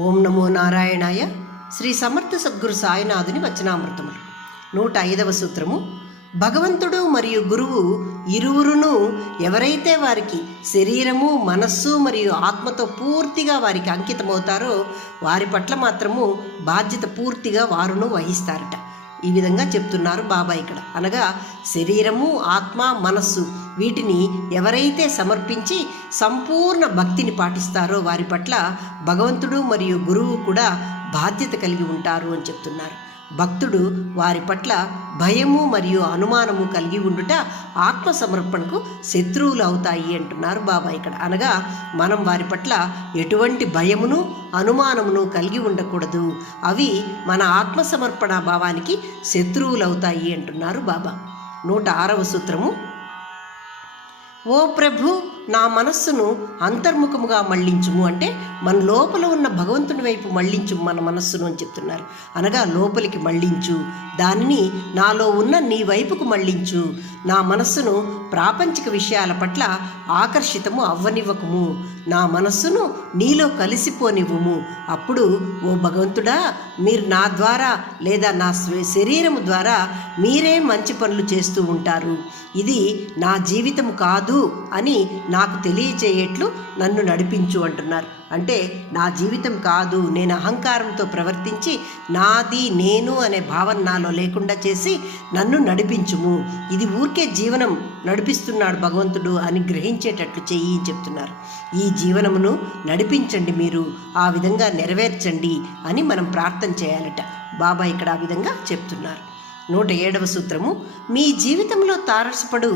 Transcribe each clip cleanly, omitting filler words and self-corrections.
ఓం నమో నారాయణాయ. శ్రీ సమర్థ సద్గురు సాయినాథుని వచనామృతములు. 105వ సూత్రము. భగవంతుడు మరియు గురువు ఇరువురును ఎవరైతే వారికి శరీరము, మనస్సు మరియు ఆత్మతో పూర్తిగా వారికి అంకితమవుతారో వారి పట్ల మాత్రము బాధ్యత పూర్తిగా వారును వహిస్తారట. ఈ విధంగా చెప్తున్నారు బాబా ఇక్కడ. అనగా శరీరము, ఆత్మ, మనస్సు వీటిని ఎవరైతే సమర్పించి సంపూర్ణ భక్తిని పాటిస్తారో వారి పట్ల భగవంతుడు మరియు గురువు కూడా బాధ్యత కలిగి ఉంటారు అని చెప్తున్నారు. భక్తుడు వారి పట్ల భయము మరియు అనుమానము కలిగి ఉండుట ఆత్మ సమర్పణకు శత్రువులు అవుతాయి అంటున్నారు బాబా ఇక్కడ. అనగా మనం వారి పట్ల ఎటువంటి భయమును, అనుమానమును కలిగి ఉండకూడదు. అవి మన ఆత్మ సమర్పణ భావానికి శత్రువులు అవుతాయి అంటున్నారు బాబా. 106వ సూత్రము. ఓ ప్రభు, నా మనస్సును అంతర్ముఖముగా మళ్లించుము. అంటే మన లోపల ఉన్న భగవంతుని వైపు మళ్లించు మన మనస్సును అని చెప్తున్నారు. అనగా లోపలికి మళ్లించు, దానిని నాలో ఉన్న నీ వైపుకు మళ్లించు. నా మనస్సును ప్రాపంచిక విషయాల పట్ల ఆకర్షితము అవ్వనివ్వకుము. నా మనస్సును నీలో కలిసిపోనివ్వుము. అప్పుడు ఓ భగవంతుడా, మీరు నా ద్వారా లేదా నా శరీరము ద్వారా మీరే మంచి పనులు చేస్తూ ఉంటారు. ఇది నా జీవితము కాదు అని నాకు తెలియచేయట్లు నన్ను నడిపించు అంటున్నారు. అంటే నా జీవితం కాదు, నేను అహంకారంతో ప్రవర్తించి నాది నేను అనే భావన నాలో లేకుండా చేసి నన్ను నడిపించుము. ఇది ఊరికే జీవనం నడిపిస్తున్నాడు భగవంతుడు అని గ్రహించేటట్లు చెయ్యి చెప్తున్నారు. ఈ జీవనమును నడిపించండి, మీరు ఆ విధంగా నెరవేర్చండి అని మనం ప్రార్థన చేయాలట. బాబా ఇక్కడ ఆ విధంగా చెప్తున్నారు. 107వ సూత్రము. మీ జీవితంలో తారసపడు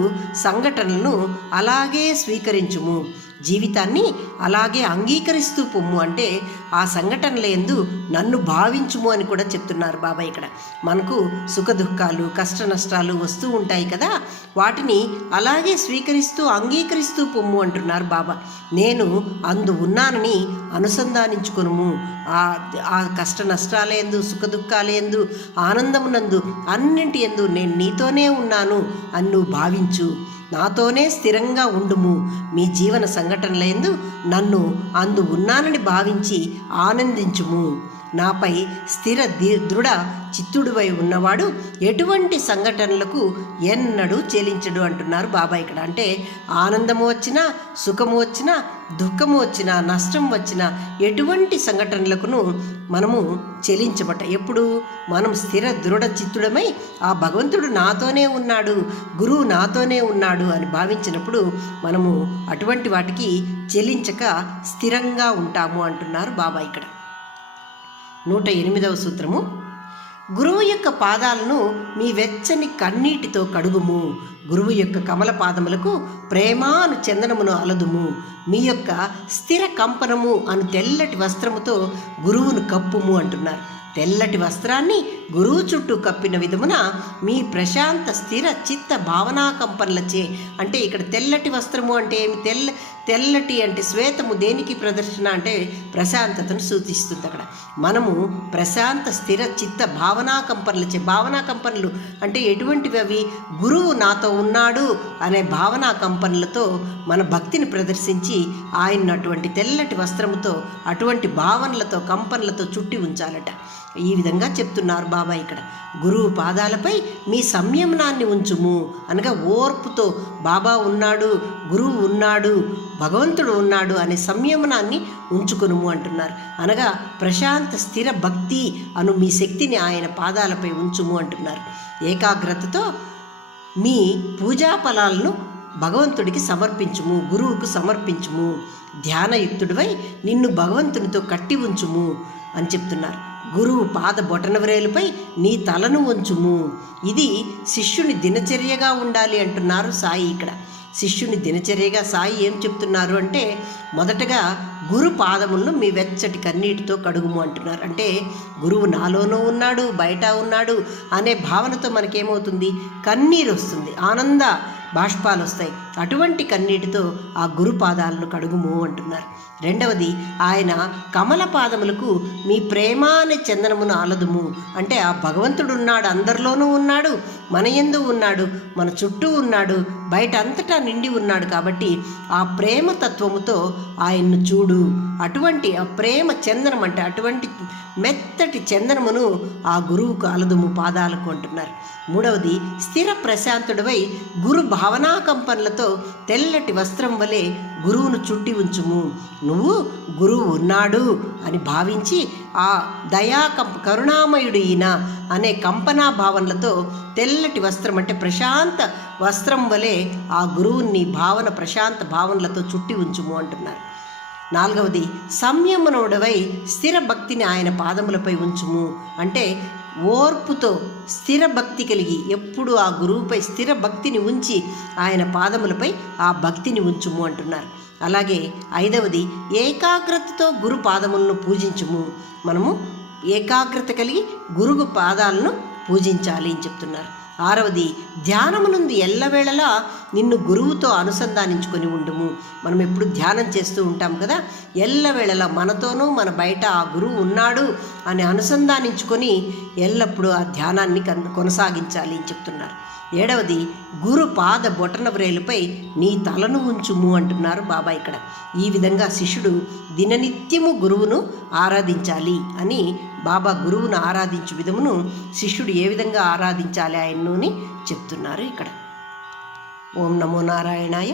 సంఘటనలను అలాగే స్వీకరించుము. జీవితాన్ని అలాగే అంగీకరిస్తూ పొమ్ము. అంటే ఆ సంఘటనల యందు నన్ను భావించుము అని కూడా చెప్తున్నారు బాబా ఇక్కడ. మనకు సుఖ దుఃఖాలు, కష్ట నష్టాలు వస్తూ ఉంటాయి కదా, వాటిని అలాగే స్వీకరిస్తూ అంగీకరిస్తూ పొమ్ము అంటున్నారు బాబా. నేను అందు ఉన్నానని అనుసంధానించుకొనుము. ఆ కష్ట నష్టాలయందు, సుఖ దుఃఖాలయందు, ఆనందమునందు, అన్నింటి యందు నేను నీతోనే ఉన్నాను అని నువ్వు భావించు. నాతోనే స్థిరంగా ఉండుము. మీ జీవన సంఘటనలందు నన్ను అందు ఉన్నానని భావించి ఆనందించుము. నాపై స్థిర దృఢ చిత్తుడివై ఉన్నవాడు ఎటువంటి సంఘటనలకు ఎన్నడూ చెలించడు అంటున్నారు బాబా ఇక్కడ. అంటే ఆనందము వచ్చినా, సుఖము వచ్చినా, దుఃఖము వచ్చినా, నష్టం వచ్చినా ఎటువంటి సంఘటనలకును మనము చెలించబట్ట. ఎప్పుడు మనం స్థిర దృఢ చిత్తుడమై ఆ భగవంతుడు నాతోనే ఉన్నాడు, గురువు నాతోనే ఉన్నాడు అని భావించినప్పుడు మనము అటువంటి వాటికి చెలించక స్థిరంగా ఉంటాము అంటున్నారు బాబా ఇక్కడ. 108వ సూత్రము. గురువు యొక్క పాదాలను మీ వెచ్చని కన్నీటితో కడుగుము. గురువు యొక్క కమల పాదములకు ప్రేమాను చందనమును అలదుము. మీ యొక్క స్థిర కంపనము అను తెల్లటి వస్త్రముతో గురువును కప్పుము అంటున్నారు. తెల్లటి వస్త్రాన్ని గురువు చుట్టూ కప్పిన విధమున మీ ప్రశాంత స్థిర చిత్త భావనా కంపనలచే. అంటే ఇక్కడ తెల్లటి వస్త్రము అంటే ఏమి? తెల్లటి అంటే శ్వేతము దేనికి ప్రదర్శన అంటే ప్రశాంతతను సూచిస్తుంది. అక్కడ మనము ప్రశాంత స్థిర చిత్త భావనా కంపనలచే. భావనా కంపనలు అంటే ఎటువంటివి అవి? గురువు నాతో ఉన్నాడు అనే భావనా కంపనలతో మన భక్తిని ప్రదర్శించి ఆయన అటువంటి తెల్లటి వస్త్రముతో అటువంటి భావనలతో కంపనలతో చుట్టి ఉంచాలట. ఈ విధంగా చెప్తున్నారు బాబా ఇక్కడ. గురువు పాదాలపై మీ సంయమనాన్ని ఉంచుము. అనగా ఓర్పుతో బాబా ఉన్నాడు, గురువు ఉన్నాడు, భగవంతుడు ఉన్నాడు అనే సంయమనాన్ని ఉంచుకొనుము అంటున్నారు. అనగా ప్రశాంత స్థిర భక్తి అను మీ శక్తిని ఆయన పాదాలపై ఉంచుము అంటున్నారు. ఏకాగ్రతతో మీ పూజా ఫలాలను భగవంతుడికి సమర్పించుము, గురువుకు సమర్పించుము. ధ్యానయుక్తుడివై నిన్ను భగవంతునితో కట్టి ఉంచుము అని చెప్తున్నారు. గురువు పాద బొటనవ్రేలుపై నీ తలను ఉంచుము. ఇది శిష్యుని దినచర్యగా ఉండాలి అంటున్నారు సాయి ఇక్కడ. శిష్యుని దినచర్యగా సాయి ఏం చెప్తున్నారు అంటే, మొదటగా గురు పాదములను మీ వెచ్చటి కన్నీటితో కడుగుము అంటున్నారు. అంటే గురువు నాలోనూ ఉన్నాడు, బయట ఉన్నాడు అనే భావనతో మనకేమవుతుంది? కన్నీరు వస్తుంది, ఆనంద బాష్పాలు వస్తాయి. అటువంటి కన్నీటితో ఆ గురు పాదాలను కడుగుము అంటున్నారు. రెండవది, ఆయన కమల పాదములకు మీ ప్రేమ అనే చందనమును ఆలదుము. అంటే ఆ భగవంతుడు ఉన్నాడు, అందరిలోనూ ఉన్నాడు, మన యందు ఉన్నాడు, మన చుట్టూ ఉన్నాడు, బయట అంతటా నిండి ఉన్నాడు కాబట్టి ఆ ప్రేమ తత్వముతో ఆయన్ను చూడు. అటువంటి ఆ ప్రేమ చందనం అంటే అటువంటి మెత్తటి చందనమును ఆ గురువు కాలదుము పాదాలకు అంటున్నారు. మూడవది, స్థిర ప్రశాంతుడివై గురు భావనాకంపనలతో తెల్లటి వస్త్రం వలె గురువును చుట్టి ఉంచుము. నువ్వు గురువు ఉన్నాడు అని భావించి ఆ కరుణామయుడు ఈయన అనే కంపనా భావనలతో తెల్లటి వస్త్రం అంటే ప్రశాంత వస్త్రం వలె ఆ గురువుని భావన ప్రశాంత భావనలతో చుట్టి ఉంచుము అంటున్నారు. నాలుగవది, సంయమనుడవై స్థిర భక్తిని ఆయన పాదములపై ఉంచుము. అంటే ఓర్పుతో స్థిర భక్తి కలిగి ఎప్పుడు ఆ గురువుపై స్థిర భక్తిని ఉంచి ఆయన పాదములపై ఆ భక్తిని ఉంచుము అంటున్నారు. అలాగే ఐదవది, ఏకాగ్రతతో గురు పాదములను పూజించుము. మనము ఏకాగ్రత కలిగి గురువు పాదాలను పూజించాలి అని చెప్తున్నారు. ఆరవది, ధ్యానమునందు ఎల్లవేళలా నిన్ను గురువుతో అనుసంధానించుకొని ఉండుము. మనం ఎప్పుడు ధ్యానం చేస్తూ ఉంటాం కదా, ఎల్లవేళలా మనతోనూ మన బయట ఆ గురువు ఉన్నాడు అని అనుసంధానించుకొని ఎల్లప్పుడూ ఆ ధ్యానాన్ని కొనసాగించాలి అని చెప్తున్నారు. ఏడవది, గురు పాద బొటన వ్రేలుపై నీ తలను ఉంచుము అంటున్నారు బాబా ఇక్కడ. ఈ విధంగా శిష్యుడు దిననిత్యము గురువును ఆరాధించాలి అని బాబా గురువును ఆరాధించు విధమును శిష్యుడు ఏ విధంగా ఆరాధించాలి ఆయన్ను అని చెప్తున్నారు ఇక్కడ. ఓం నమో నారాయణాయ.